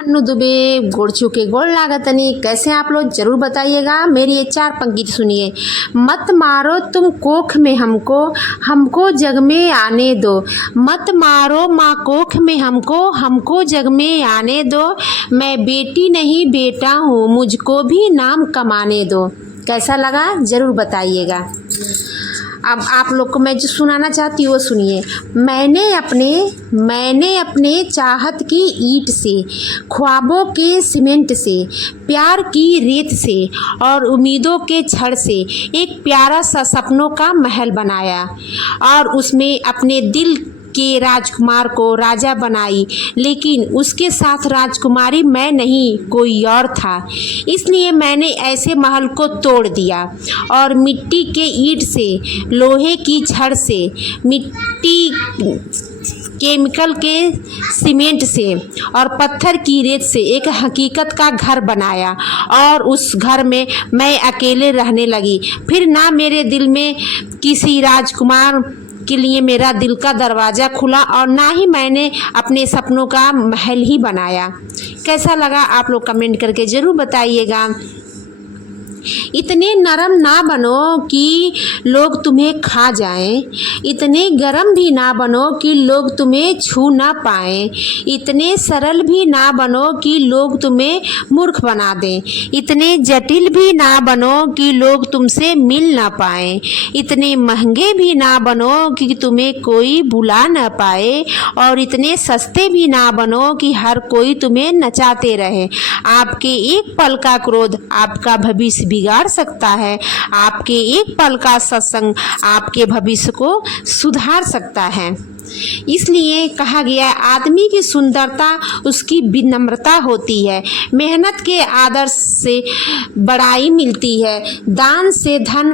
अन्नू दुबे गोड़ छूके गोड़ लागतनी। कैसे आप लोग जरूर बताइएगा। मेरी ये 4 पंक्ति सुनिए। मत मारो तुम कोख में हमको, हमको जग में आने दो। मत मारो माँ कोख में हमको, हमको जग में आने दो। मैं बेटी नहीं बेटा हूँ, मुझको भी नाम कमाने दो। कैसा लगा जरूर बताइएगा। अब आप लोग को मैं जो सुनाना चाहती हूँ वो सुनिए। मैंने अपने चाहत की ईंट से, ख्वाबों के सीमेंट से, प्यार की रेत से और उम्मीदों के छड़ से एक प्यारा सा सपनों का महल बनाया और उसमें अपने दिल के राजकुमार को राजा बनाई। लेकिन उसके साथ राजकुमारी मैं नहीं, कोई और था। इसलिए मैंने ऐसे महल को तोड़ दिया और मिट्टी के ईंट से, लोहे की छड़ से, मिट्टी केमिकल के सीमेंट से और पत्थर की रेत से एक हकीकत का घर बनाया और उस घर में मैं अकेले रहने लगी। फिर ना मेरे दिल में किसी राजकुमार के लिए मेरा दिल का दरवाज़ा खुला और ना ही मैंने अपने सपनों का महल ही बनाया। कैसा लगा आप लोग कमेंट करके ज़रूर बताइएगा। इतने नरम ना बनो कि लोग तुम्हें खा जाएं, इतने गरम भी ना बनो कि लोग तुम्हें छू ना पाएं, इतने सरल भी ना बनो कि लोग तुम्हें मूर्ख बना दें, इतने जटिल भी ना बनो कि लोग तुमसे मिल ना पाएं, इतने महंगे भी ना बनो कि तुम्हें कोई बुला ना पाए और इतने सस्ते भी ना बनो कि हर कोई तुम्हें नचाते रहे। आपके एक पल का क्रोध आपका भविष्य बिगाड़ सकता है। आपके एक पल का सत्संग आपके भविष्य को सुधार सकता है। इसलिए कहा गया है, आदमी की सुंदरता उसकी विनम्रता होती है। मेहनत के आदर्श से बड़ाई मिलती है। दान से धन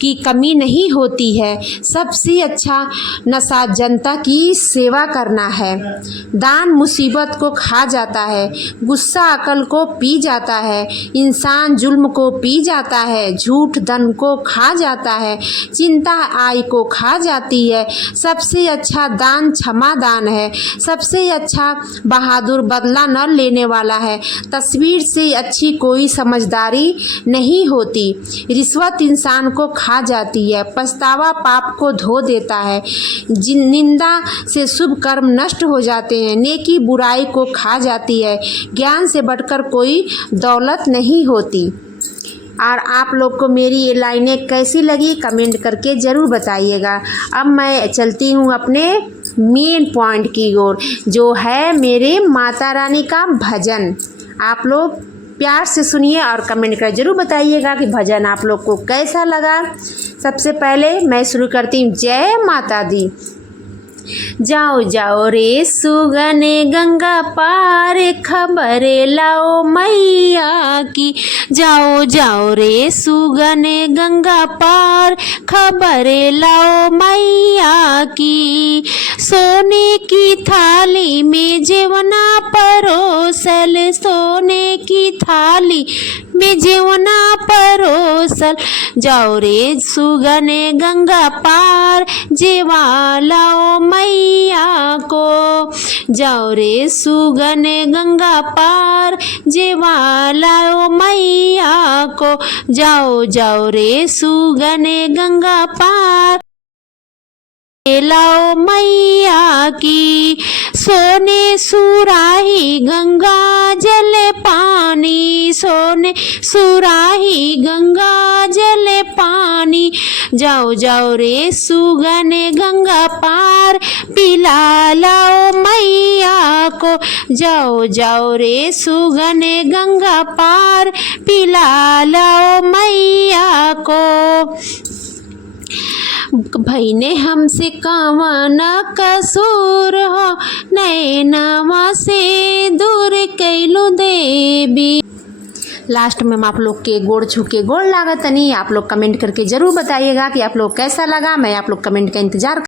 की कमी नहीं होती है। सबसे अच्छा नशा जनता की सेवा करना है। दान मुसीबत को खा जाता है, गुस्सा अकल को पी जाता है, इंसान जुल्म को पी जाता है, झूठ धन को खा जाता है, चिंता आय को खा जाती है। सबसे अच्छा दान क्षमा दान है। सबसे अच्छा बहादुर बदला न लेने वाला है। तस्वीर से अच्छी कोई समझदारी नहीं होती। रिश्वत इंसान को खा जाती है। पछतावा पाप को धो देता है। निंदा से शुभ कर्म नष्ट हो जाते हैं। नेकी बुराई को खा जाती है। ज्ञान से बढ़कर कोई दौलत नहीं होती। और आप लोग को मेरी ये लाइनें कैसी लगी कमेंट करके ज़रूर बताइएगा। अब मैं चलती हूँ अपने मेन पॉइंट की ओर, जो है मेरे माता रानी का भजन। आप लोग प्यार से सुनिए और कमेंट कर ज़रूर बताइएगा कि भजन आप लोग को कैसा लगा। सबसे पहले मैं शुरू करती हूँ। जय माता दी। जाओ जाओ रे सुगने गंगा पार, खबर लाओ मैया की। जाओ जाओ रे सुगने गंगा पार, खबर लाओ मैया की। सोने की थाली में जेवना परोसल, सोने की थाली में जेवना परोसल। जाओ रे सुगने गंगा पार, जेवा लाओ मैया को। जाओ रे सुगने गंगा पार, जेवा लाओ मैया को। जाओ जाओ रे सुगने गंगा पार, लाओ मैया की। सोने सुराही गंगा जल पानी, सोने सुराही गंगा जल पानी। जाओ जाओ रे सुगने गंगा पार, पिला लाओ मैया को। जाओ जाओ रे सुगने गंगा पार, पिला लाओ मैया को। भईने हमसे कवन कसूर हो, नैनवा से दूर कैलू देवी। लास्ट में आप लोग के गोड़ छू के गोड़ लागतनी। आप लोग कमेंट करके ज़रूर बताइएगा कि आप लोग कैसा लगा। मैं आप लोग कमेंट का इंतज़ार